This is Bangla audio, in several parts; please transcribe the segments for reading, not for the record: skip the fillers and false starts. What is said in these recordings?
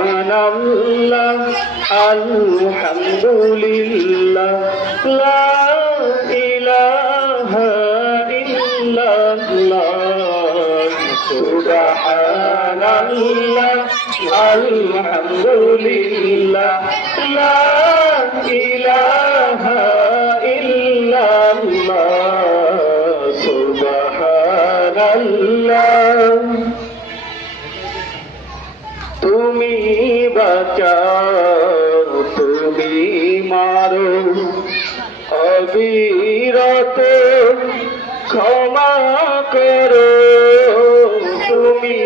সুবহানাল্লাহ আলহামদুলিল্লাহ লা ইলাহা ইল্লাল্লাহ সুবহানাল্লাহ আলহামদুলিল্লাহ লা ইলাহা ইল্লাল্লাহ সুবহানাল্লাহ। তুমি বাঁচাও তুমি মারো অবিরত ক্ষমা করো। তুমি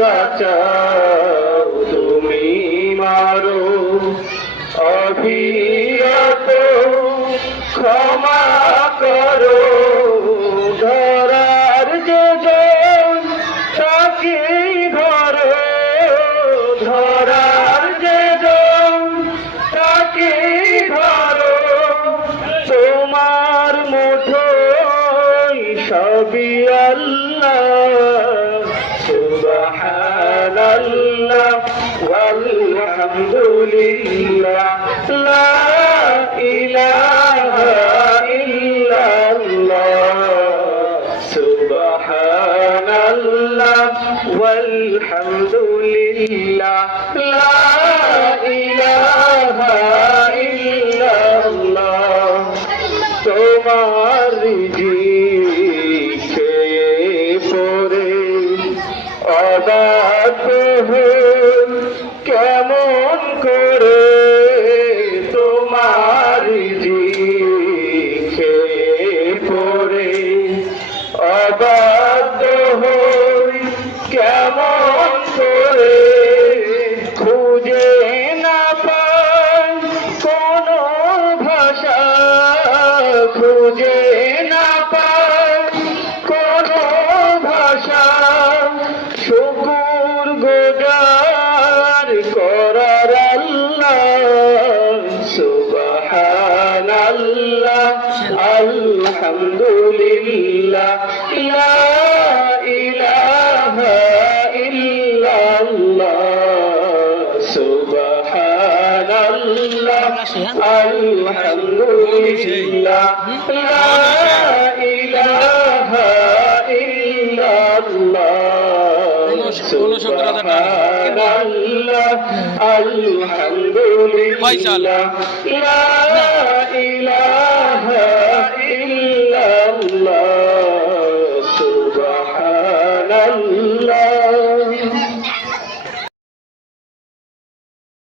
বাঁচাও তুমি মারো অবিরত ক্ষমা করো। ধরার যে তাকে ধরো, ধরার যে তাকে ধরো। তোমার মুঠোয় সবই আল্লাহ। সুবহানাল্লাহ ওয়ালহামদুলিল্লাহ লা ইলাহা ইল্লাল্লাহ সুবহানাল্লাহ ওয়ালহামদুলিল্লাহ লা ইলাহা ইল্লাল্লাহ। তোমার রিজিক খেয়ে পড়ে অবাধ্য কেমন করে। তোমার রিজিক খেয়ে পড়ে অবাধ্য কেমন করে। খুঁজে না পাই কোনো ভাষা, খুঁজে না পাই কোনো ভাষা। শুকুর গুজার করার আল্লাহ। সুবহানাল্লাহ আলহামদুলিল্লাহ লা ইলাহা ইল্লাল্লাহ সুবহানাল্লাহ আলহামদুলিল্লাহ লা ইলাহা ইল্লাল্লাহ সুবহানাল্লাহ আলহামদুলিল্লাহ লা